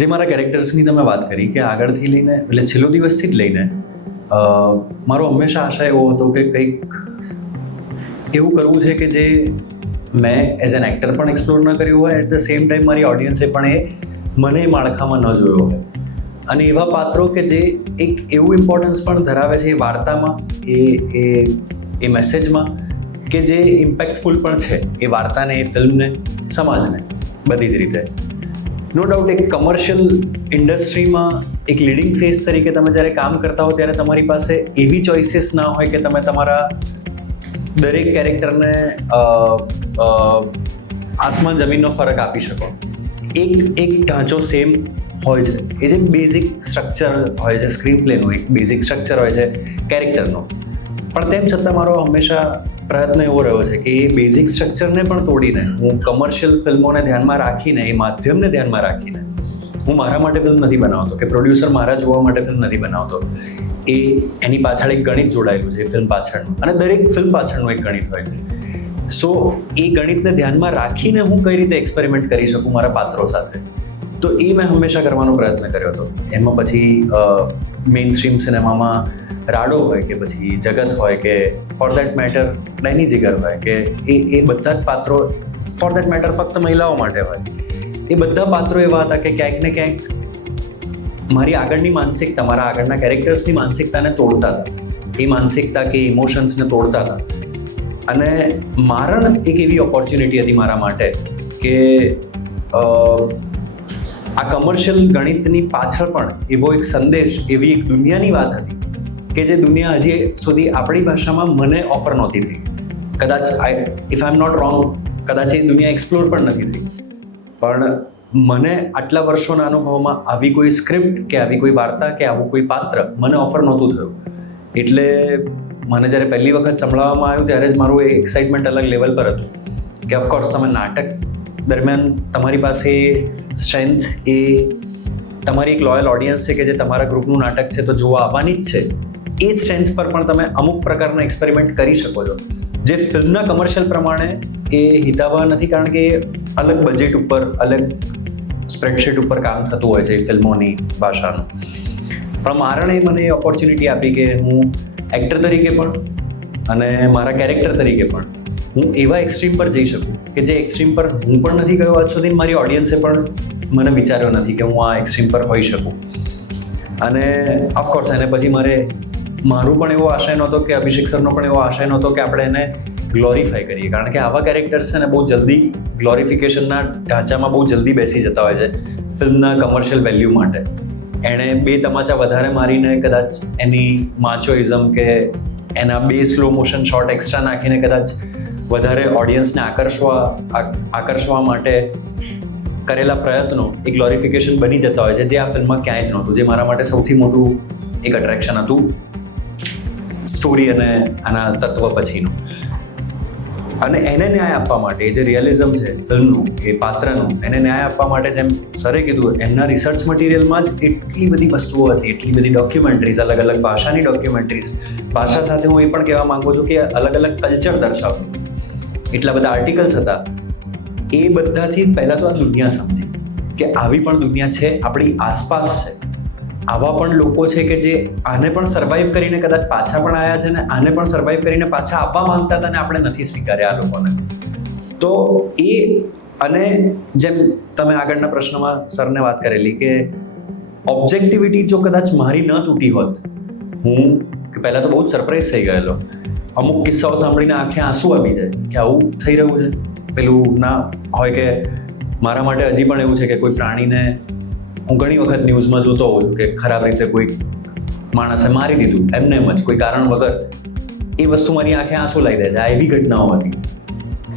જે મારા કેરેક્ટર્સની તમે વાત કરી કે આગળથી લઈને એટલે છેલ્લો દિવસથી જ લઈને મારો હંમેશા આશા એવો હતો કે કંઈક એવું કરવું છે કે જે મેં એઝ એન એક્ટર પણ એક્સપ્લોર ન કર્યું હોય, એટ ધ સેમ ટાઈમ મારી ઓડિયન્સે પણ એ મને એ માળખામાં ન જોયો હોય, અને એવા પાત્રો કે જે એક એવું ઇમ્પોર્ટન્સ પણ ધરાવે છે એ વાર્તામાં, એ મેસેજમાં, કે જે ઇમ્પેક્ટફુલ પણ છે એ વાર્તાને, એ ફિલ્મને, સમાજને, બધી જ રીતે. નો ડાઉટ એક કમર્શિયલ ઇન્ડસ્ટ્રીમાં એક લીડિંગ ફેસ તરીકે તમે જ્યારે કામ કરતા હો ત્યારે તમારી પાસે એવી ચોઇસીસ ના હોય કે તમે તમારા દરેક કેરેક્ટરને આસમાન જમીનનો ફરક આપી શકો. એક ઢાંચો સેમ હોય છે, એ જે બેઝિક સ્ટ્રક્ચર હોય છે સ્ક્રીન પ્લેનું, એક બેઝિક સ્ટ્રક્ચર હોય છે કેરેક્ટરનો, પણ તેમ છતાં મારો હંમેશા પ્રયત્ન એવો રહ્યો છે કે એ બેઝિક સ્ટ્રક્ચરને પણ તોડીને હું કમર્શિયલ ફિલ્મોને ધ્યાનમાં રાખીને, એ માધ્યમને ધ્યાનમાં રાખીને હું મારા માટે ફિલ્મ નથી બનાવતો કે પ્રોડ્યુસર મારા જોવા માટે ફિલ્મ નથી બનાવતો. એની પાછળ એક ગણિત જોડાયેલું છે ફિલ્મ પાછળનું, અને દરેક ફિલ્મ પાછળનું એક ગણિત હોય છે. સો એ ગણિતને ધ્યાનમાં રાખીને હું કઈ રીતે એક્સપેરિમેન્ટ કરી શકું મારા પાત્રો સાથે, તો એ મેં હંમેશા કરવાનો પ્રયત્ન કર્યો હતો. એમાં પછી મેઇન સ્ટ્રીમ સિનેમામાં રાડો હોય કે પછી જગત હોય કે ફોર દેટ મેટર ડેની જીગર હોય કે એ બધા જ પાત્રો, ફોર દેટ મેટર ફક્ત મહિલાઓ માટે હોય, એ બધા પાત્રો એવા હતા કે ક્યાંક ને ક્યાંક મારી આગળની માનસિકતા, મારા આગળના કેરેક્ટર્સની માનસિકતાને તોડતા હતા, એ માનસિકતા કે ઇમોશન્સને તોડતા હતા. અને મારણ એક એવી ઓપોર્ચ્યુનિટી હતી મારા માટે કે આ કમર્શિયલ ગણિતની પાછળ પણ એવો એક સંદેશ, એવી એક દુનિયાની વાત હતી કે જે દુનિયા હજી સુધી આપણી ભાષામાં મને ઓફર નહોતી થઈ. કદાચ if I am not wrong, કદાચ એ દુનિયા એક્સપ્લોર પણ નથી થઈ, પણ મને આટલા વર્ષોના અનુભવમાં આવી કોઈ સ્ક્રિપ્ટ કે આવી કોઈ વાર્તા કે આવું કોઈ પાત્ર મને ઓફર નહોતું થયું. એટલે મને જ્યારે પહેલી વખત સંભળાવવામાં આવ્યું ત્યારે જ મારું એ એક્સાઇટમેન્ટ અલગ લેવલ પર હતું કે ઓફકોર્સ તમે નાટક દરમિયાન તમારી પાસે સ્ટ્રેન્થ, એ તમારી એક લોયલ ઓડિયન્સ છે કે જે તમારા ગ્રુપનું નાટક છે તો જોવા આવવાની જ છે, એ સ્ટ્રેન્થ પર પણ તમે અમુક પ્રકારના એક્સપેરિમેન્ટ કરી શકો છો જે ફિલ્મના કમર્શિયલ પ્રમાણે એ હિતાવહ નથી, કારણ કે અલગ બજેટ ઉપર, અલગ સ્પ્રેડશીટ ઉપર કામ થતું હોય છે ફિલ્મોની ભાષાનું. પણ મારણે મને એ ઓપોર્ચ્યુનિટી આપી કે હું એક્ટર તરીકે પણ અને મારા કેરેક્ટર તરીકે પણ હું એવા એક્સ્ટ્રીમ પર જઈ શકું કે જે એક્સ્ટ્રીમ પર હું પણ નથી ગયો આજ સુધી, મારી ઓડિયન્સે પણ મને વિચાર્યો નથી કે હું આ એક્સ્ટ્રીમ પર હોઈ શકું. અને ઓફકોર્સ એને પછી મારું પણ એવો આશય નહોતો કે અભિષેક સરનો પણ એવો આશય નહોતો કે આપણે એને ગ્લોરીફાય કરીએ, કારણ કે આવા કેરેક્ટર્સ છે ને બહુ જલ્દી ગ્લોરિફિકેશનના ઢાંચામાં બહુ જલ્દી બેસી જતા હોય છે ફિલ્મના કમર્શિયલ વેલ્યુ માટે. એણે 2 તમાચા વધારે મારીને કદાચ એની માચોઇઝમ કે એના 2 સ્લો મોશન શોટ એક્સ્ટ્રા નાખીને કદાચ વધારે ઓડિયન્સને આકર્ષવા માટે કરેલા પ્રયત્નો એ ગ્લોરિફિકેશન બની જતા હોય છે, જે આ ફિલ્મમાં ક્યાંય જ નહોતું. જે મારા માટે સૌથી મોટું એક અટ્રેક્શન હતું સ્ટોરી અને આના તત્વ પછીનું. અને એને ન્યાય આપવા માટે, જે રિયલિઝમ છે ફિલ્મનું, એ પાત્રનું, એને ન્યાય આપવા માટે જેમ સરે કીધું, એમના રિસર્ચ મટીરિયલમાં જ એટલી બધી વસ્તુઓ હતી, એટલી બધી ડોક્યુમેન્ટરીઝ, અલગ અલગ ભાષાની ડોક્યુમેન્ટરીઝ. ભાષા સાથે હું એ પણ કહેવા માંગુ છું કે અલગ અલગ કલ્ચર દર્શાવતું, એટલા બધા આર્ટિકલ્સ હતા. એ બધાથી પહેલાં તો આ દુનિયા સમજી કે આવી પણ દુનિયા છે, આપણી આસપાસ છે, આવા પણ લોકો છે કે જે આને પણ સર્વાઈવ કરીને કદાચ પાછા પણ આવ્યા છે ને આને પણ સર્વાઈવ કરીને પાછા આવવા માંગતા હતા ને આપણે નથી સ્વીકાર્યા આ લોકોને. તો એ, અને જેમ તમે આગળના પ્રશ્નમાં સરને વાત કરેલી કે ઓબ્જેક્ટિવિટી જો કદાચ મારી ન તૂટી હોત, હું પહેલાં તો બહુ જ સરપ્રાઈઝ થઈ ગયેલો. અમુક કિસ્સાઓ સાંભળીને આંખે આંસુ આવી જાય કે આવું થઈ રહ્યું છે. પેલું ના હોય કે મારા માટે હજી પણ એવું છે કે કોઈ પ્રાણીને હું ઘણી વખત ન્યૂઝમાં જોતો હોઉં કે ખરાબ રીતે કોઈ માણસે મારી દીધું એમને એમ જ કોઈ કારણ વગર. એ વસ્તુ મારી આંખે આંસુ લાવી દે છે. આ એવી ઘટનાઓ હતી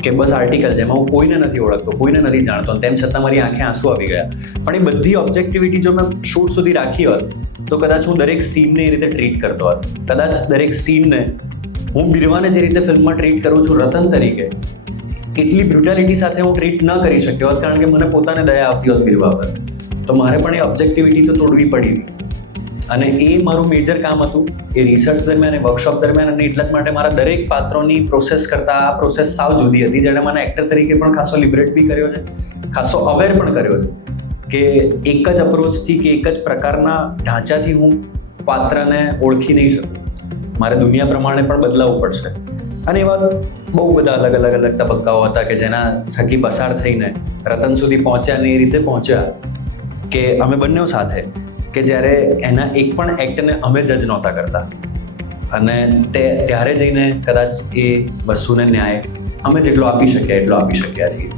કે બસ આર્ટિકલ જેમાં હું કોઈને નથી ઓળખતો, કોઈને નથી જાણતો, તેમ છતાં મારી આંખે આંસુ આવી ગયા. પણ એ બધી ઓબ્જેક્ટિવિટી જો મેં શૂટ સુધી રાખી હોત તો કદાચ હું દરેક સીનને એ રીતે ટ્રીટ કરતો હોત. કદાચ દરેક સીનને હું બિરવાને જે રીતે ફિલ્મમાં ટ્રીટ કરું છું રતન તરીકે, એટલી બ્રુટાલિટી સાથે હું ટ્રીટ ન કરી શક્યો હોત, કારણ કે મને પોતાને દયા આવતી હોત બિરવા પર. તો મારે પણ એ ઓબ્જેક્ટિવિટી તો તોડવી પડી. અને એ મારું મેજર કામ હતું એ રિસર્ચ દરમિયાન, એ વર્કશોપ દરમિયાન. અને એટલા જ માટે મારા દરેક પાત્રોની પ્રોસેસ કરતાં આ પ્રોસેસ સાવ જુદી હતી, જેણે મને એક્ટર તરીકે પણ ખાસો લિબરેટ બી કર્યો છે, ખાસો અવેર પણ કર્યો છે. કે એક જ અપ્રોચથી કે એક જ પ્રકારના ઢાંચાથી હું પાત્રને ઓળખી નહીં શકું. મારે દુનિયા પ્રમાણે પણ બદલાવવું પડશે. અને એવા બહુ બધા અલગ અલગ અલગ તબક્કાઓ હતા કે જેના થકી પસાર થઈને રતન સુધી પહોંચ્યા અને એ રીતે પહોંચ્યા કે અમે બંને સાથે કે જ્યારે એના એક પણ એક્ટને અમે જજ નહોતા કરતા અને ત્યારે જઈને કદાચ એ વસ્તુને ન્યાય અમે જેટલો આપી શક્યા એટલો આપી શક્યા છીએ.